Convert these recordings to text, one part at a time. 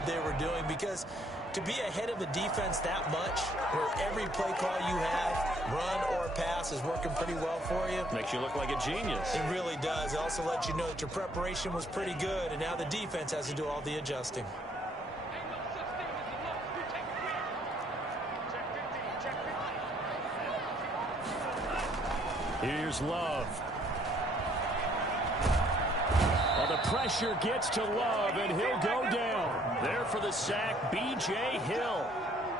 what they were doing, because to be ahead of a defense that much, where every play call you have, run or pass, is working pretty well for you. Makes you look like a genius. It really does. It also lets you know that your preparation was pretty good, and now the defense has to do all the adjusting. Here's Love. Well, the pressure gets to Love, and he'll go down. There for the sack, B.J. Hill.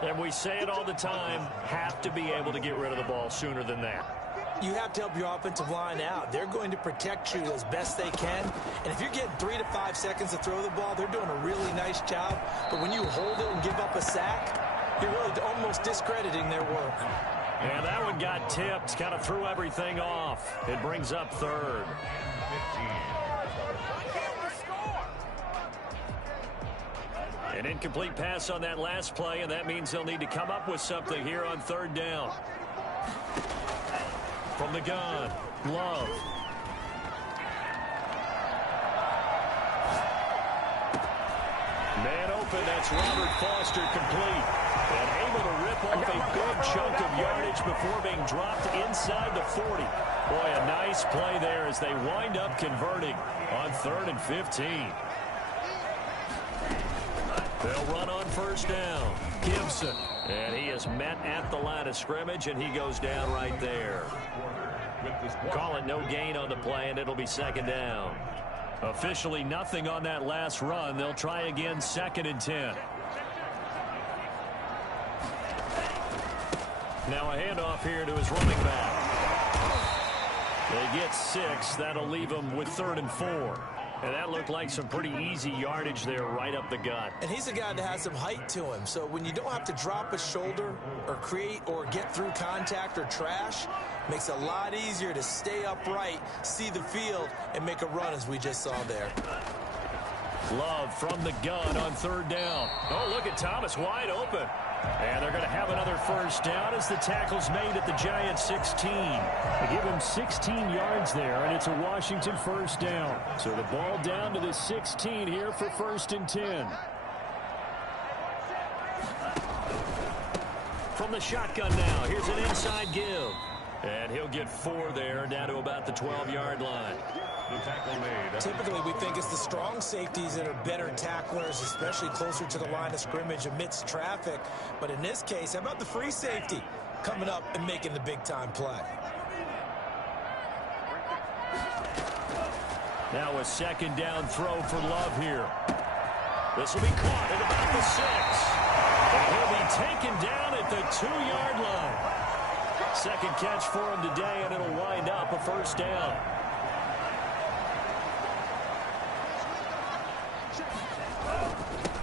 And we say it all the time, have to be able to get rid of the ball sooner than that. You have to help your offensive line out. They're going to protect you as best they can. And if you're getting 3 to 5 seconds to throw the ball, they're doing a really nice job. But when you hold it and give up a sack, you're really almost discrediting their work. And that one got tipped, kind of threw everything off. It brings up third. An incomplete pass on that last play, and that means they'll need to come up with something here on third down. From the gun, Love. Man open, that's Robert Foster complete. And able to rip off a good chunk of yardage before being dropped inside the 40. Boy, a nice play there as they wind up converting on 3rd and 15. They'll run on first down. Gibson. And he is met at the line of scrimmage, and he goes down right there. Call it no gain on the play, and it'll be 2nd down. Officially nothing on that last run. They'll try again 2nd and 10. Now a handoff here to his running back. They get 6. That'll leave them with 3rd and 4. And that looked like some pretty easy yardage there right up the gut. And he's a guy that has some height to him. So when you don't have to drop a shoulder or create or get through contact or trash, makes it a lot easier to stay upright, see the field, and make a run as we just saw there. Love from the gun on 3rd down. Oh, look at Thomas wide open. And they're going to have another first down as the tackle's made at the Giants' 16. They give him 16 yards there, and it's a Washington first down. So the ball down to the 16 here for 1st and 10. From the shotgun now, here's an inside give. And he'll get 4 there, down to about the 12-yard line. Typically, we think it's the strong safeties that are better tacklers, especially closer to the line of scrimmage amidst traffic. But in this case, how about the free safety coming up and making the big-time play? Now a 2nd down throw for Love here. This will be caught at about the 6. And he'll be taken down at the 2-yard line. 2nd catch for him today, and it'll wind up a first down.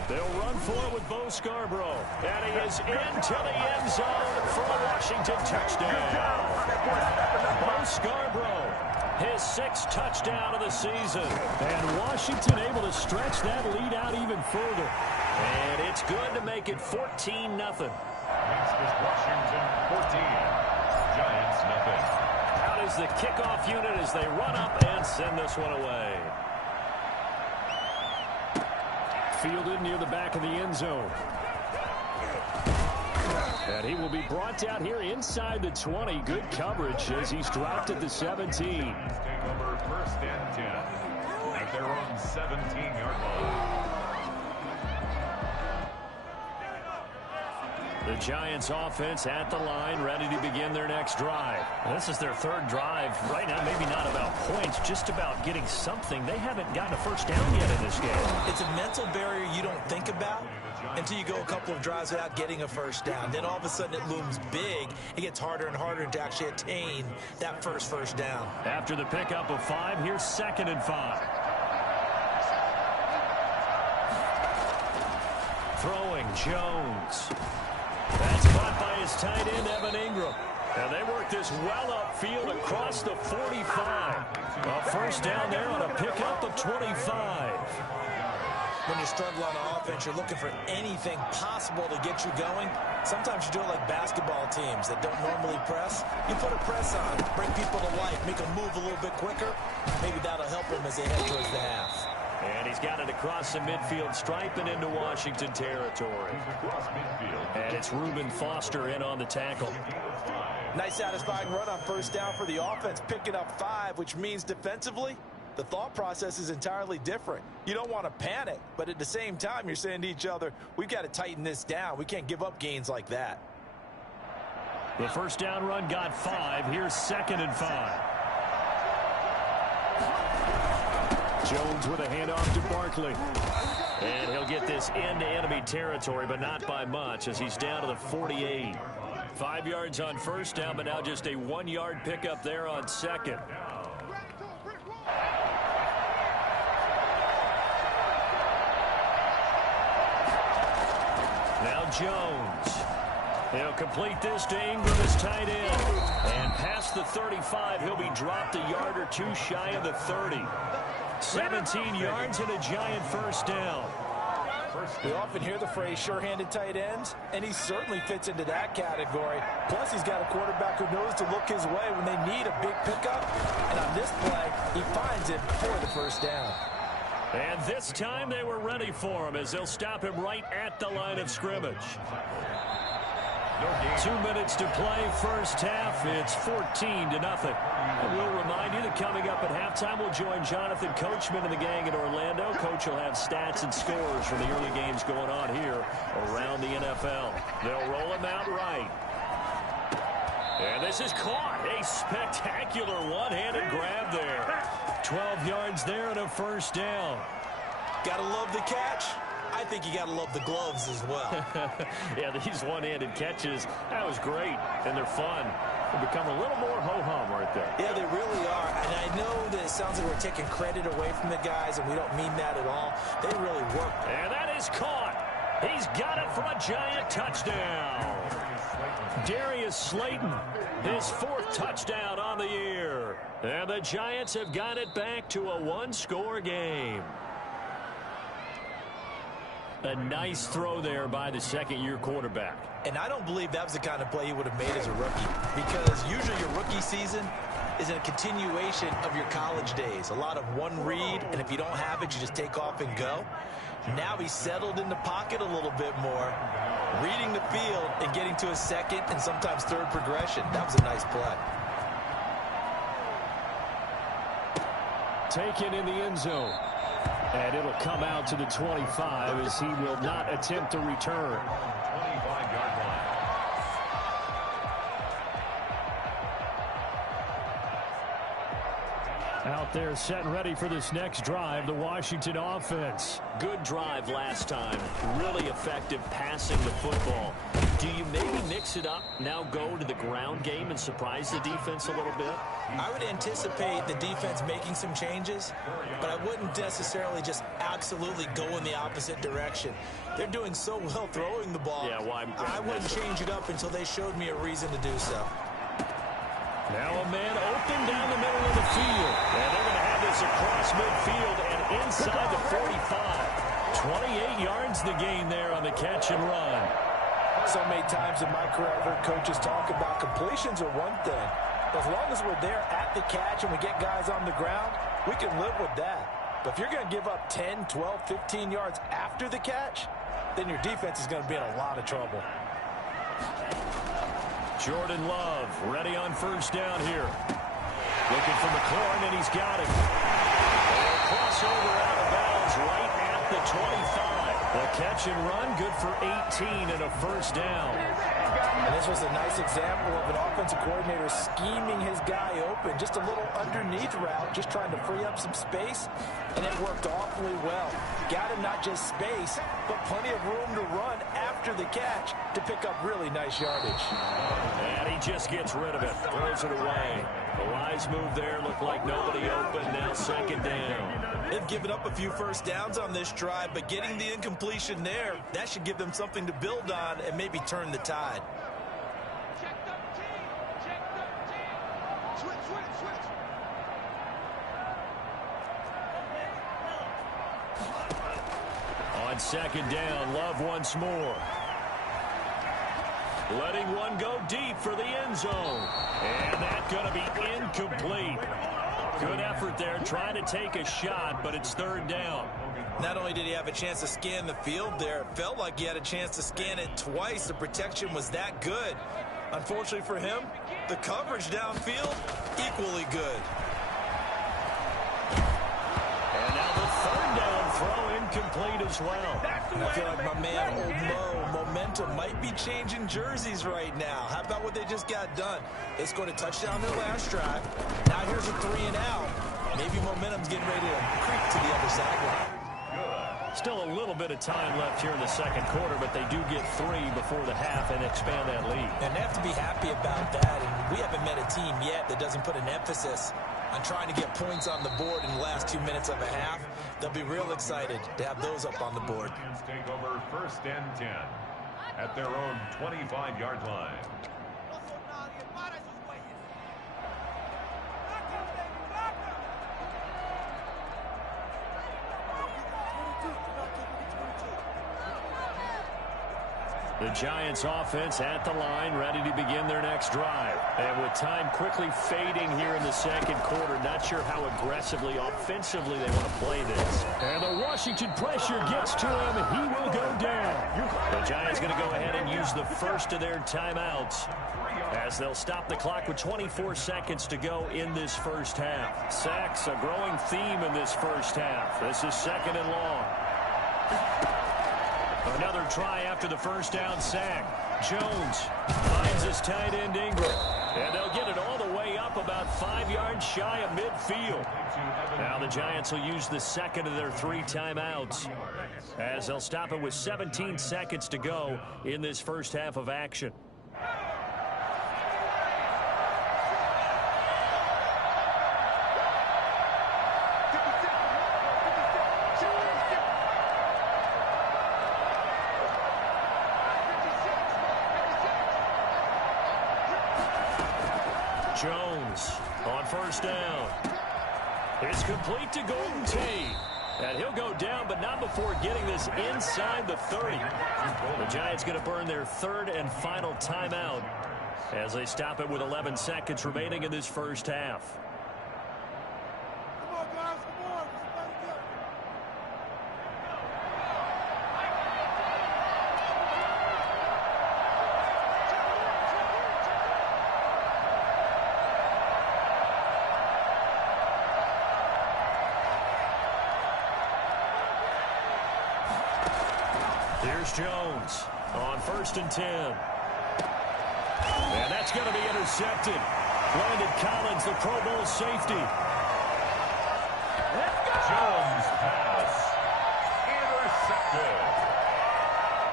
They'll run for it with Bo Scarborough. And he is into the end zone for a Washington touchdown. Bo Scarborough, his 6th touchdown of the season. And Washington able to stretch that lead out even further. And it's good to make it 14-0. Next is Washington 14, Giants nothing. Out is the kickoff unit as they run up and send this one away. Fielded near the back of the end zone. And he will be brought down here inside the 20. Good coverage as he's dropped at the 17. Take over 1st and 10 at their own 17-yard line. The Giants offense at the line, ready to begin their next drive. This is their 3rd drive. Right now, maybe not about points, just about getting something. They haven't gotten a first down yet in this game. It's a mental barrier you don't think about until you go a couple of drives without getting a first down. Then all of a sudden it looms big. It gets harder and harder to actually attain that first down. After the pickup of 5, here's 2nd and 5. Throwing Jones. That's caught by his tight end, Evan Ingram. And they work this well upfield across the 45. A first down there on a pickup of 25. When you struggle on offense, you're looking for anything possible to get you going. Sometimes you do it like basketball teams that don't normally press. You put a press on, bring people to life, make them move a little bit quicker. Maybe that'll help them as they head towards the half. And he's got it across the midfield stripe and into Washington territory. And it's Reuben Foster in on the tackle. Nice satisfying run on first down for the offense, picking up 5, which means defensively, the thought process is entirely different. You don't want to panic, but at the same time, you're saying to each other, we've got to tighten this down. We can't give up gains like that. The first down run got 5. Here's 2nd and 5. Jones with a handoff to Barkley. And he'll get this into enemy territory, but not by much as he's down to the 48. 5 yards on first down, but now just a 1-yard pickup there on 2nd. Now Jones. He'll complete this to Ingram, his tight end. And past the 35, he'll be dropped a yard or 2 shy of the 30. 17 yards and a giant first down. We often hear the phrase sure-handed tight ends, and he certainly fits into that category. Plus, he's got a quarterback who knows to look his way when they need a big pickup. And on this play, he finds it for the first down. And this time they were ready for him as they'll stop him right at the line of scrimmage. 2 minutes to play, first half. It's 14-0. And we'll remind you that coming up at halftime, we'll join Jonathan Coachman and the gang in Orlando. Coach will have stats and scores from the early games going on here around the NFL. They'll roll him out right. And this is caught. A spectacular one-handed grab there. 12 yards there and a first down. Gotta love the catch. I think you got to love the gloves as well. Yeah, these one-handed catches, that was great, and they're fun. They become a little more ho-hum right there. Yeah, they really are, and I know that it sounds like we're taking credit away from the guys, and we don't mean that at all. They really worked. And that is caught. He's got it for a giant touchdown. Darius Slayton, his 4th touchdown on the year. And the Giants have got it back to a 1-score game. A nice throw there by the second-year quarterback. And I don't believe that was the kind of play he would have made as a rookie, because usually your rookie season is a continuation of your college days. A lot of one read, and if you don't have it, you just take off and go. Now he's settled in the pocket a little bit more, reading the field and getting to his second and sometimes third progression. That was a nice play. Taken in the end zone. And it'll come out to the 25 as he will not attempt to return. 25-yard line. Out there set and ready for this next drive, the Washington offense. Good drive last time. Really effective passing the football. Do you maybe mix it up, now go to the ground game and surprise the defense a little bit? I would anticipate the defense making some changes, but I wouldn't necessarily just absolutely go in the opposite direction. They're doing so well throwing the ball. Yeah, well, I wouldn't change it up until they showed me a reason to do so. Now a man open down the middle of the field. And they're going to have this across midfield and inside the 45. 28 yards the gain there on the catch and run. So many times in my career, I've heard coaches talk about completions are one thing. As long as we're there at the catch and we get guys on the ground, we can live with that. But if you're going to give up 10, 12, 15 yards after the catch, then your defense is going to be in a lot of trouble. Jordan Love ready on first down here. Looking for McLaurin, and he's got it. Crossover out of bounds right at the 25. The catch and run, good for 18 and a first down. And this was a nice example of an offensive coordinator scheming his guy open. Just a little underneath route, just trying to free up some space, and it worked awfully well. Got him not just space, but plenty of room to run after the catch to pick up really nice yardage. And he just gets rid of it, throws it away. The wise move there, looked like nobody open, now second down. They've given up a few first downs on this drive, but getting the incompletion there, that should give them something to build on and maybe turn the tide. On second down, Love once more. Letting one go deep for the end zone. And that's going to be incomplete. Good effort there, trying to take a shot, but it's third down. Not only did he have a chance to scan the field there, it felt like he had a chance to scan it twice. The protection was that good. Unfortunately for him, the coverage downfield, equally good. And now the third down throw incomplete as well. I feel like my man, Old Mo, momentum might be changing jerseys right now. How about what they just got done? They scored a touchdown their last drive. Now here's a 3 and out. Maybe momentum's getting ready to creep to the other sideline. Still a little bit of time left here in the second quarter, but they do get 3 before the half and expand that lead. And they have to be happy about that. And we haven't met a team yet that doesn't put an emphasis on trying to get points on the board in the last 2 minutes of a half. They'll be real excited to have those up on the board. Take over 1st and 10 at their own 25-yard line. The Giants offense at the line, ready to begin their next drive. And with time quickly fading here in the second quarter, not sure how aggressively, offensively they want to play this. And the Washington pressure gets to him. He will go down. The Giants going to go ahead and use the first of their timeouts as they'll stop the clock with 24 seconds to go in this first half. Sacks, a growing theme in this first half. This is 2nd and long. Another try after the first down sack. Jones finds his tight end Ingram. And they'll get it all the way up about 5 yards shy of midfield. Now the Giants will use the second of their 3 timeouts as they'll stop it with 17 seconds to go in this first half of action. Jones on first down. It's complete to Golden Tate. And he'll go down, but not before getting this inside the 30. The Giants going to burn their 3rd and final timeout as they stop it with 11 seconds remaining in this first half. Here's Jones on 1st and 10. And that's going to be intercepted. Landon Collins, the Pro Bowl safety. Jones pass intercepted.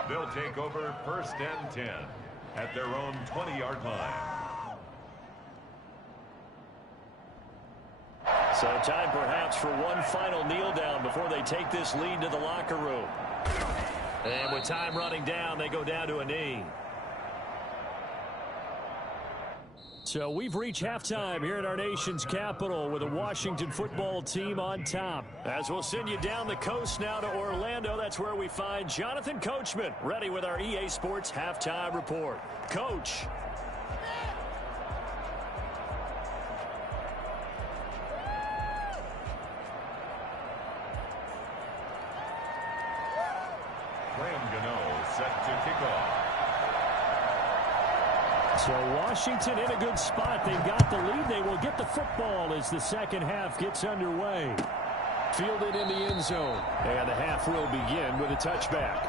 They'll take over 1st and 10 at their own 20-yard line. So time perhaps for one final kneel down before they take this lead to the locker room. And with time running down, they go down to a knee. So we've reached halftime here in our nation's capital with the Washington football team on top. As we'll send you down the coast now to Orlando, that's where we find Jonathan Coachman ready with our EA Sports halftime report. Coach. Set to kick off. So Washington in a good spot. They've got the lead. They will get the football as the second half gets underway. Fielded in the end zone. And the half will begin with a touchback.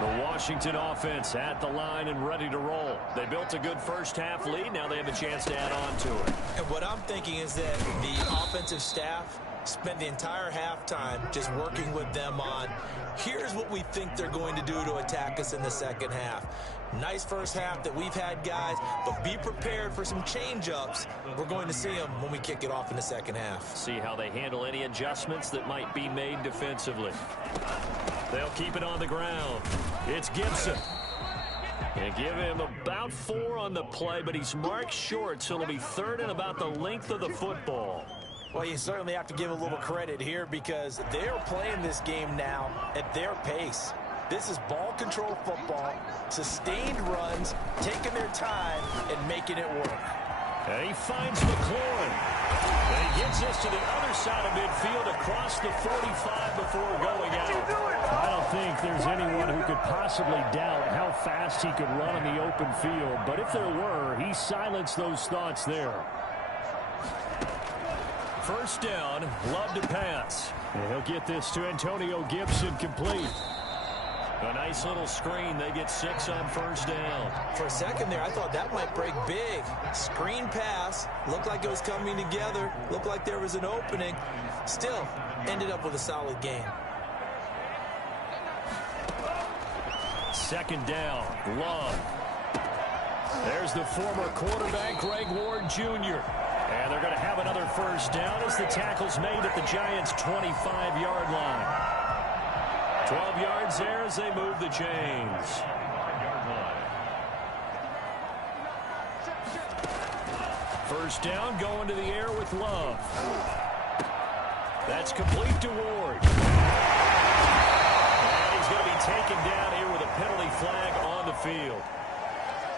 The Washington offense at the line and ready to roll. They built a good first half lead. Now they have a chance to add on to it. And what I'm thinking is that the offensive staff spent the entire halftime just working with them on, here's what we think they're going to do to attack us in the second half. Nice first half that we've had, guys, but be prepared for some change-ups. We're going to see them when we kick it off in the second half. See how they handle any adjustments that might be made defensively. They'll keep it on the ground. It's Gibson. They give him about 4 on the play, but he's marked short, so it'll be 3rd and about the length of the football. Well, you certainly have to give a little credit here because they're playing this game now at their pace. This is ball control football, sustained runs, taking their time and making it work. And he finds McLaurin. And he gets this to the other side of midfield across the 45 before going out. I don't think there's anyone who could possibly doubt how fast he could run in the open field. But if there were, he silenced those thoughts there. First down, Love to pass. And he'll get this to Antonio Gibson complete. A nice little screen. They get 6 on first down. For a second there, I thought that might break big. Screen pass. Looked like it was coming together. Looked like there was an opening. Still, ended up with a solid gain. Second down, Love. There's the former quarterback, Greg Ward Jr. And they're going to have another first down as the tackle's made at the Giants' 25-yard line. 12 yards there as they move the chains. First down, going to the air with Love. That's complete to Ward. And he's going to be taken down here with a penalty flag on the field.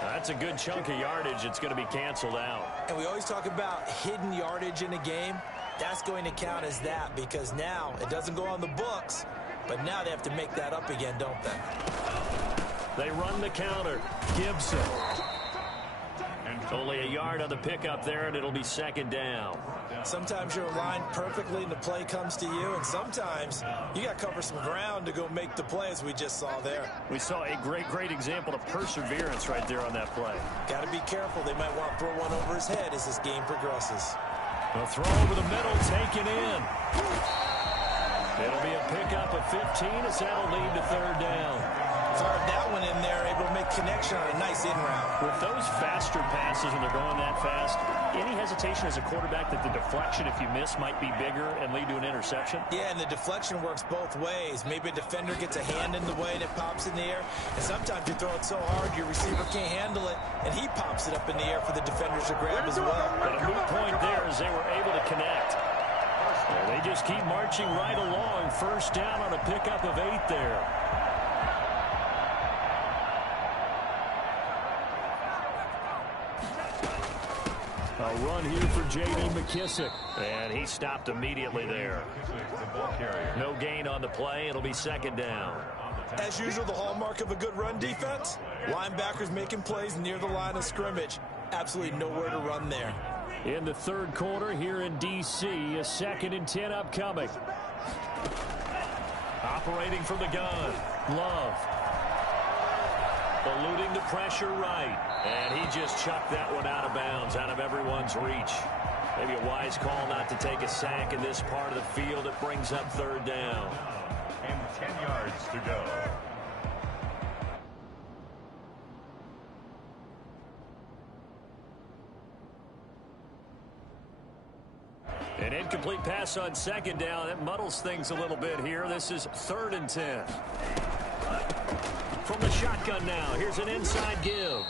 That's a good chunk of yardage. It's going to be canceled out. And we always talk about hidden yardage in a game. That's going to count as that because now it doesn't go on the books. But now they have to make that up again, don't they? They run the counter. Gibson. Only a yard on the pickup there, and it'll be second down. Sometimes you're aligned perfectly and the play comes to you, and sometimes you got to cover some ground to go make the play, as we just saw there. We saw a great example of perseverance right there on that play. Got to be careful. They might want to throw one over his head as this game progresses. A throw over the middle, taken in. It'll be a pickup of 15 as that'll lead to third down. Fired that one in there, able to make connection on a nice in route. With those faster passes when they're going that fast, any hesitation as a quarterback that the deflection, if you miss, might be bigger and lead to an interception? Yeah, and the deflection works both ways. Maybe a defender gets a hand in the way and it pops in the air. And sometimes you throw it so hard your receiver can't handle it, and he pops it up in the air for the defenders to grab as well. But a moot point there as they were able to connect. They just keep marching right along. First down on a pickup of 8 there. A run here for J.D. McKissick. And he stopped immediately there. No gain on the play. It'll be second down. As usual, the hallmark of a good run defense, linebackers making plays near the line of scrimmage. Absolutely nowhere to run there. In the third quarter here in D.C., a 2nd and 10 upcoming. Operating from the gun, Love. Eluding the pressure right. And he just chucked that one out of bounds, out of everyone's reach. Maybe a wise call not to take a sack in this part of the field. It brings up third down. And 10 yards to go. An incomplete pass on second down. That muddles things a little bit here. This is 3rd and 10. From the shotgun now, here's an inside give.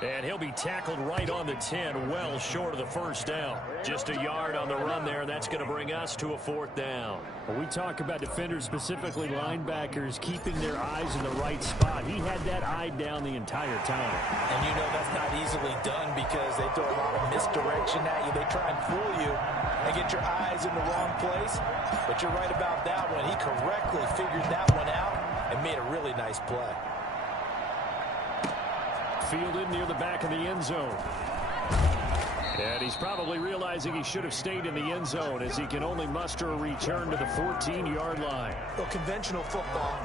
And he'll be tackled right on the 10, well short of the first down. Just a yard on the run there. That's going to bring us to a 4th down. When we talk about defenders, specifically linebackers, keeping their eyes in the right spot. He had that eye down the entire time. And you know that's not easily done because they throw a lot of misdirection at you. They try and fool you and get your eyes in the wrong place. But you're right about that one. He correctly figured that one out and made a really nice play. Fielded near the back of the end zone. And he's probably realizing he should have stayed in the end zone as he can only muster a return to the 14-yard line. Well, conventional football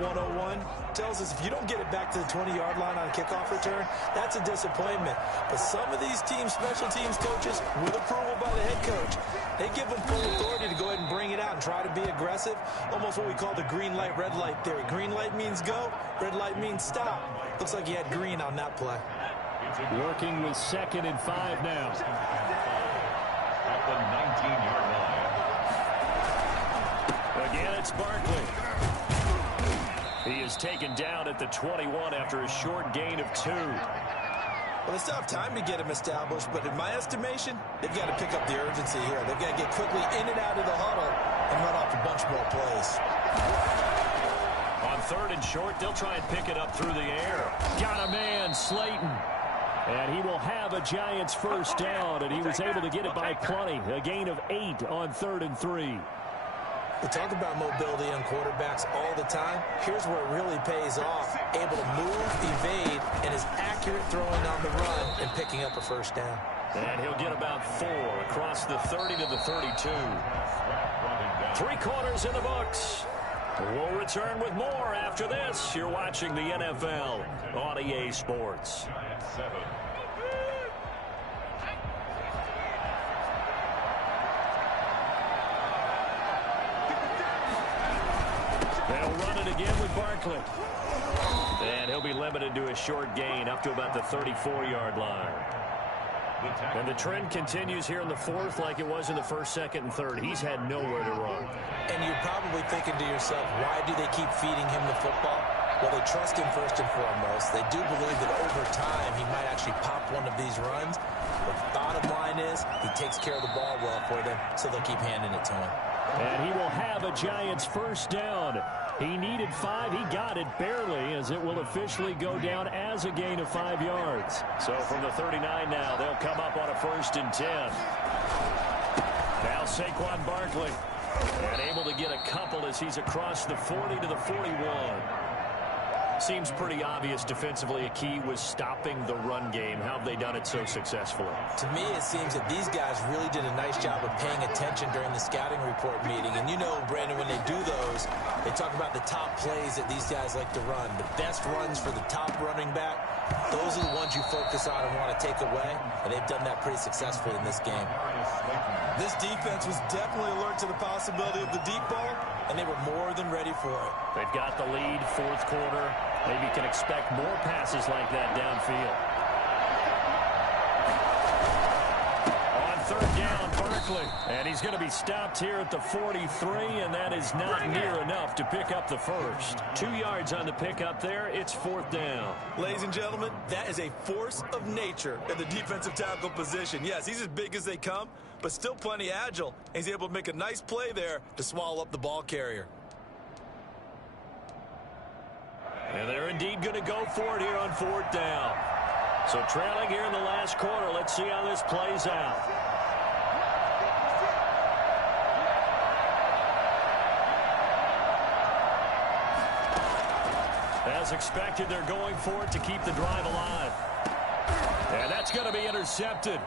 101, tells us if you don't get it back to the 20-yard line on a kickoff return, that's a disappointment. But some of these teams, special teams coaches, with approval by the head coach, they give them full authority to go ahead and bring it out and try to be aggressive. Almost what we call the green light, red light theory. Green light means go, red light means stop. Looks like he had green on that play. Working with 2nd and 5 now. At the 19-yard line. Again, it's Barkley. He is taken down at the 21 after a short gain of 2. Well, they still have time to get him established, but in my estimation, they've got to pick up the urgency here. They've got to get quickly in and out of the huddle and run off a bunch more plays. On 3rd and short, they'll try and pick it up through the air. Got a man, Slayton. And he will have a Giants first down, and he was able to get it by plenty. A gain of 8 on 3rd and 3. We talk about mobility on quarterbacks all the time. Here's where it really pays off. Able to move, evade, and is accurate throwing on the run and picking up a first down. And he'll get about 4 across the 30 to the 32. 3 quarters in the books. We'll return with more after this. You're watching the NFL on EA Sports. They'll run it again with Barkley. And he'll be limited to a short gain up to about the 34-yard line. And the trend continues here in the 4th like it was in the 1st, 2nd, and 3rd. He's had nowhere to run. And you're probably thinking to yourself, why do they keep feeding him the football? Well, they trust him first and foremost. They do believe that over time he might actually pop one of these runs. But the bottom line is he takes care of the ball well for them, so they'll keep handing it to him. And he will have a Giants first down. He needed 5. He got it barely, as it will officially go down as a gain of 5 yards. So from the 39 now, they'll come up on a 1st and 10. Now Saquon Barkley. And able to get a couple as he's across the 40 to the 41. Seems pretty obvious defensively a key was stopping the run game. How have they done it so successfully? To me, it seems that these guys really did a nice job of paying attention during the scouting report meeting. And you know, Brandon, when they do those, they talk about the top plays that these guys like to run. The best runs for the top running back, those are the ones you focus on and want to take away. And they've done that pretty successfully in this game. This defense was definitely alert to the possibility of the deep ball, and they were more than ready for it. They've got the lead, 4th quarter. Maybe can expect more passes like that downfield. On 3rd down, Barkley. And he's going to be stopped here at the 43, and that is not near enough to pick up the first. 2 yards on the pickup there. It's 4th down. Ladies and gentlemen, that is a force of nature in the defensive tackle position. Yes, he's as big as they come, but still plenty agile. He's able to make a nice play there to swallow up the ball carrier. And they're indeed going to go for it here on 4th down. So trailing here in the last quarter. Let's see how this plays out. As expected, they're going for it to keep the drive alive. And that's going to be intercepted.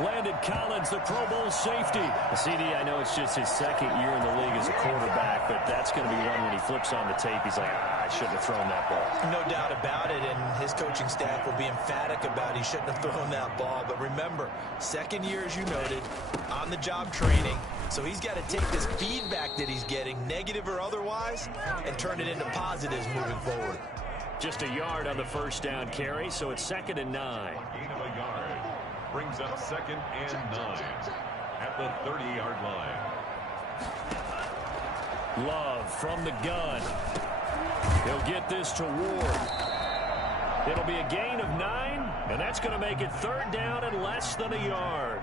Landon Collins, the Pro Bowl safety. CD, I know it's just his 2nd year in the league as a quarterback, but that's going to be one when he flips on the tape. He's like, I shouldn't have thrown that ball. No doubt about it, and his coaching staff will be emphatic about he shouldn't have thrown that ball. But remember, 2nd year, as you noted, on-the-job training. So he's got to take this feedback that he's getting, negative or otherwise, and turn it into positives moving forward. Just a yard on the 1st down carry, so it's 2nd and 9. Gain of a yard. Brings up 2nd and 9 at the 30-yard line. Love from the gun. He'll get this to Ward. It'll be a gain of 9, and that's going to make it 3rd down and less than a yard.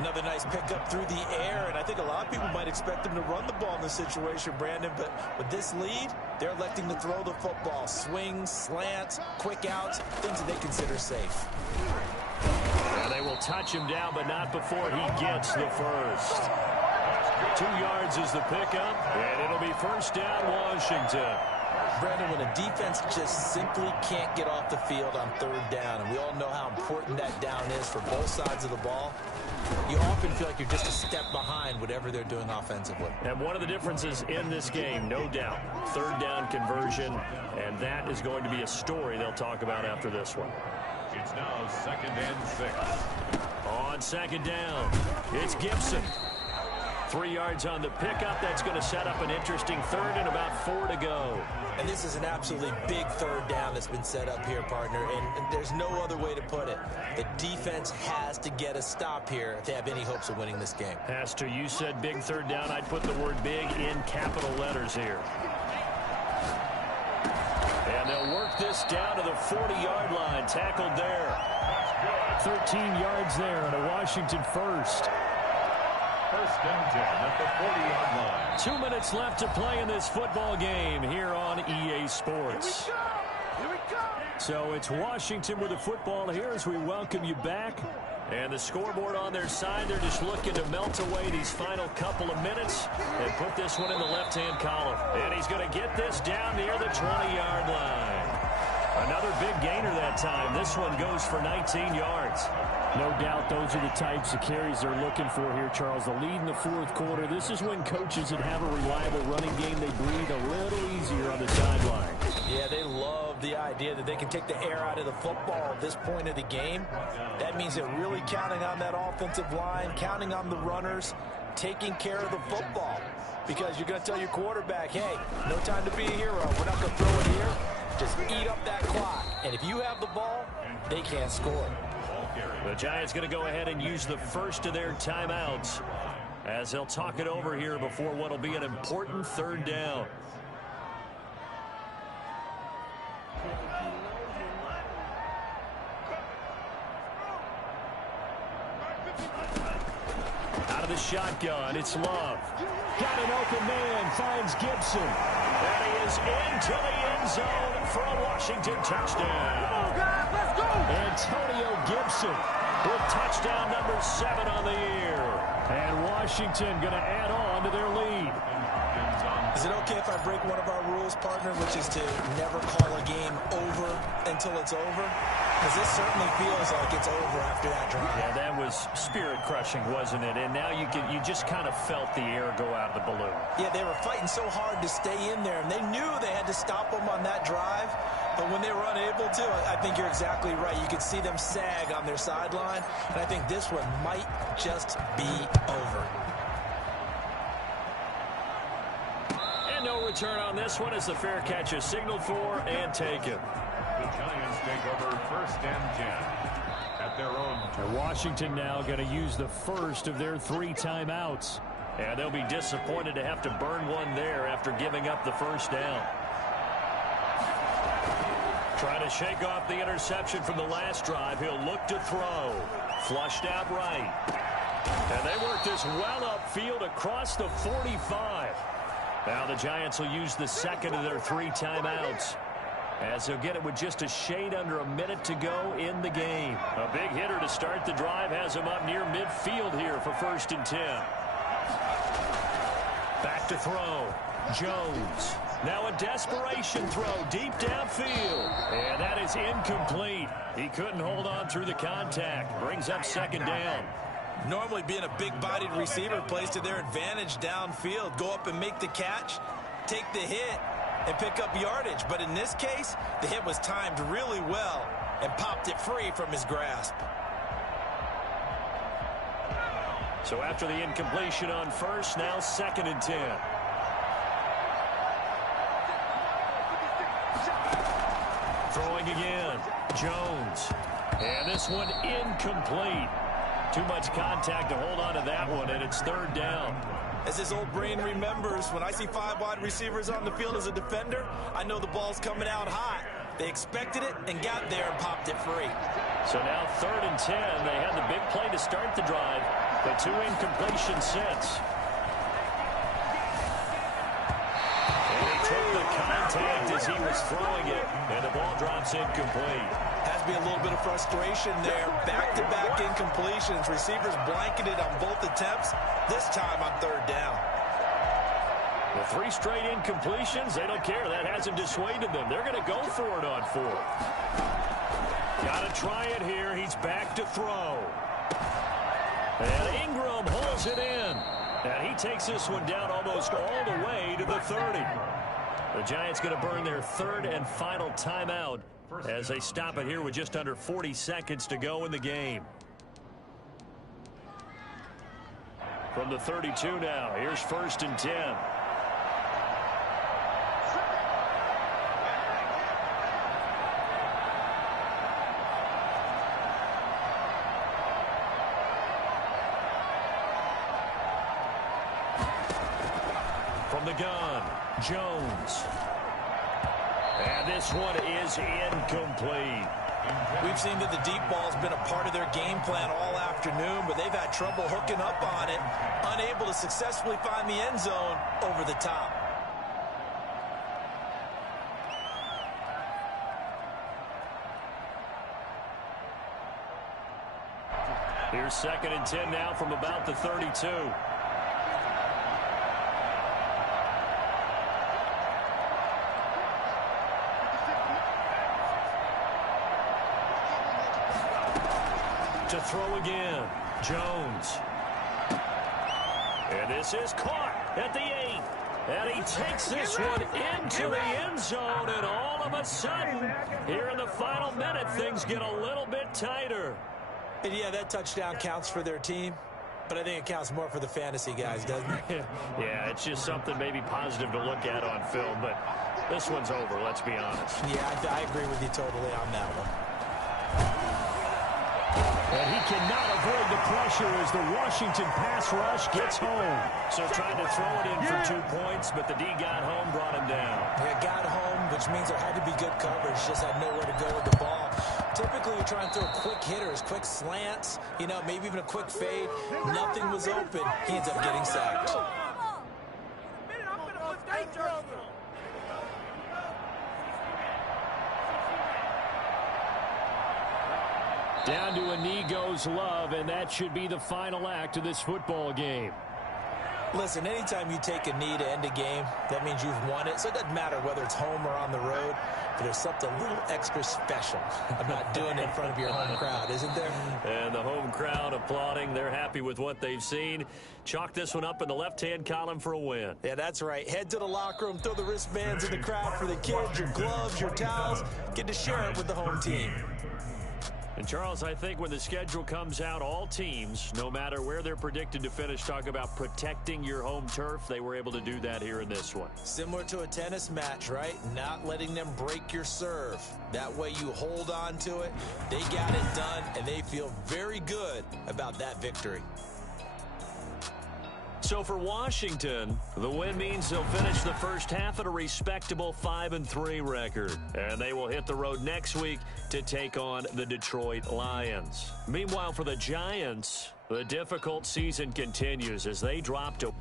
Another nice pickup through the air, and I think a lot of people might expect them to run the ball in this situation, Brandon, but with this lead, they're electing to throw the football. Swings, slants, quick outs, things that they consider safe. And they will touch him down, but not before he gets the first. 2 yards is the pickup, and it'll be 1st down, Washington. Brandon, when a defense just simply can't get off the field on 3rd down, and we all know how important that down is for both sides of the ball, you often feel like you're just a step behind whatever they're doing offensively. And one of the differences in this game, no doubt, 3rd down conversion, and that is going to be a story they'll talk about after this one. It's now 2nd and 6. On 2nd down, it's Gibson. 3 yards on the pickup. That's going to set up an interesting 3rd and about 4 to go. And this is an absolutely big 3rd down that's been set up here, partner, and there's no other way to put it. The defense has to get a stop here if they have any hopes of winning this game. Has to. You said big 3rd down. I'd put the word big in capital letters here. And they'll work this down to the 40-yard line. Tackled there. 13 yards there on a Washington first. 1st and 10 at the 40-yard line. 2 minutes left to play in this football game here on EA Sports. So it's Washington with the football here as we welcome you back. And the scoreboard on their side, they're just looking to melt away these final couple of minutes and put this one in the left-hand column. And he's going to get this down near the 20-yard line. Another big gainer that time. This one goes for 19 yards. No doubt those are the types of carries they're looking for here, Charles. The lead in the fourth quarter. This is when coaches that have a reliable running game, they breathe a little easier on the sideline. Yeah, they love the idea that they can take the air out of the football at this point of the game. That means they're really counting on that offensive line, counting on the runners, taking care of the football. Because you're going to tell your quarterback, hey, no time to be a hero. We're not going to throw it here. Just eat up that clock. And if you have the ball, they can't score. The Giants going to go ahead and use the first of their timeouts as they'll talk it over here before what will be an important third down. Out of the shotgun, it's Love. Got an open man, finds Gibson. And he is into the end zone for a Washington touchdown. Come on, guys, let's go! Antonio Gibson With touchdown number 7 on the year. and Washington going to add on to their lead. Is it okay if I break one of our rules, partner, which is to never call a game over until it's over? Because this certainly feels like it's over after that drive. Yeah, that was spirit-crushing, wasn't it? And now you just kind of felt the air go out of the balloon. Yeah, they were fighting so hard to stay in there, and they knew they had to stop them on that drive. But when they were unable to, I think you're exactly right. You could see them sag on their sideline, and I think this one might just be over. And no return on this one as the fair catch is signaled for and taken. The Giants take over 1st and 10 at their own. And Washington now going to use the first of their 3 timeouts. And they'll be disappointed to have to burn one there after giving up the first down. Trying to shake off the interception from the last drive. He'll look to throw. Flushed out right. And they work this well upfield across the 45. Now the Giants will use the second of their 3 timeouts, as they'll get it with just a shade under a minute to go in the game. A big hitter to start the drive has him up near midfield here for 1st and 10. Back to throw. Jones. Now a desperation throw deep downfield. And that is incomplete. He couldn't hold on through the contact. Brings up 2nd down. Normally being a big-bodied receiver plays to their advantage downfield. Go up and make the catch, take the hit, and pick up yardage. But in this case, the hit was timed really well and popped it free from his grasp. So after the incompletion on first, now 2nd and 10. Throwing again. Jones. And this one incomplete. Too much contact to hold on to that one, and it's 3rd down. As his old brain remembers, when I see 5 wide receivers on the field as a defender, I know the ball's coming out hot. They expected it and got there and popped it free. So now 3rd and 10. They had the big play to start the drive, but 2 incompletions since. And he took the contact as he was throwing it, and the ball drops incomplete. Has to be a little bit of frustration there. Back-to-back incompletions. Receivers blanketed on both attempts, this time on 3rd down. The 3 straight incompletions, they don't care. That hasn't dissuaded them. They're going to go for it on 4th. Got to try it here. He's back to throw. And Ingram holds it in. And he takes this one down almost all the way to the 30. The Giants going to burn their 3rd and final timeout as they stop it here with just under 40 seconds to go in the game. From the 32 now, here's 1st and 10. From the gun, Jones. And this one is incomplete. We've seen that the deep ball's been a part of their game plan all afternoon, but they've had trouble hooking up on it, unable to successfully find the end zone over the top. Here's 2nd and 10 now from about the 32. To throw again, Jones. And this is caught at the 8. And he takes this one into the end zone. And all of a sudden, here in the final minute, things get a little bit tighter. And yeah, that touchdown counts for their team. But I think it counts more for the fantasy guys, doesn't it? Yeah, it's just something maybe positive to look at on film. But this one's over, let's be honest. Yeah, I agree with you totally on that one. And he cannot avoid the pressure as the Washington pass rush gets home. So trying to throw it in for 2 points, but the D got home, brought him down. Yeah, got home, which means there had to be good coverage, just had nowhere to go with the ball. Typically, you're trying to throw quick hitters, quick slants, you know, maybe even a quick fade. Nothing was open. He ends up getting sacked. Down to a knee goes Love, and that should be the final act of this football game. Listen, anytime you take a knee to end a game, that means you've won it. So it doesn't matter whether it's home or on the road, but there's something a little extra special about doing it in front of your home crowd, isn't there? And the home crowd applauding. They're happy with what they've seen. Chalk this one up in the left-hand column for a win. Yeah, that's right. Head to the locker room, throw the wristbands in the crowd for the kids, your gloves, your towels. Get to share it with the home team. And, Charles, I think when the schedule comes out, all teams, no matter where they're predicted to finish, talk about protecting your home turf. They were able to do that here in this one. Similar to a tennis match, right? Not letting them break your serve. That way you hold on to it. They got it done, and they feel very good about that victory. So for Washington, the win means they'll finish the first half at a respectable 5-3 record. And they will hit the road next week to take on the Detroit Lions. Meanwhile, for the Giants, the difficult season continues as they drop to...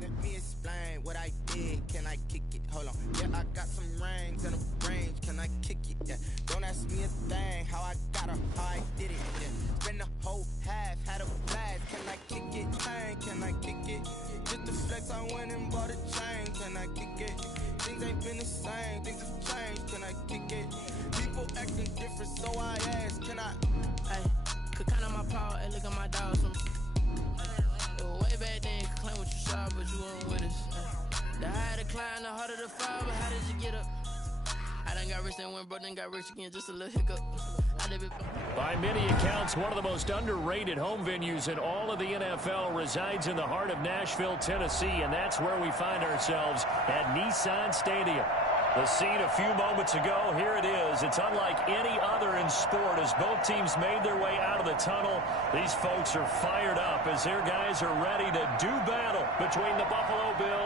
Let me explain what I did. Can I kick it? Hold on. Yeah, I got some rings and a range. Can I kick it? Yeah. Don't ask me a thing. How I got her, how I did it. Yeah. Spend the whole half, had a blast. Can I kick it? Bang. Can I kick it? Just the flex, I went and bought a chain. Can I kick it? Things ain't been the same. Things have changed. Can I kick it? People acting different, so I ask. Can I? Hey, could count on my power. Hey, look at my dog. Way back then, you could claim what you saw, but you weren't with us. The higher the climb, the harder the fall, but how did you get up? I done got rich, then went broke, then got rich again, just a little hiccup. By many accounts, one of the most underrated home venues in all of the NFL resides in the heart of Nashville, Tennessee, and that's where we find ourselves at Nissan Stadium. The scene a few moments ago, here it is. It's unlike any other in sport as both teams made their way out of the tunnel. These folks are fired up as their guys are ready to do battle between the Buffalo Bills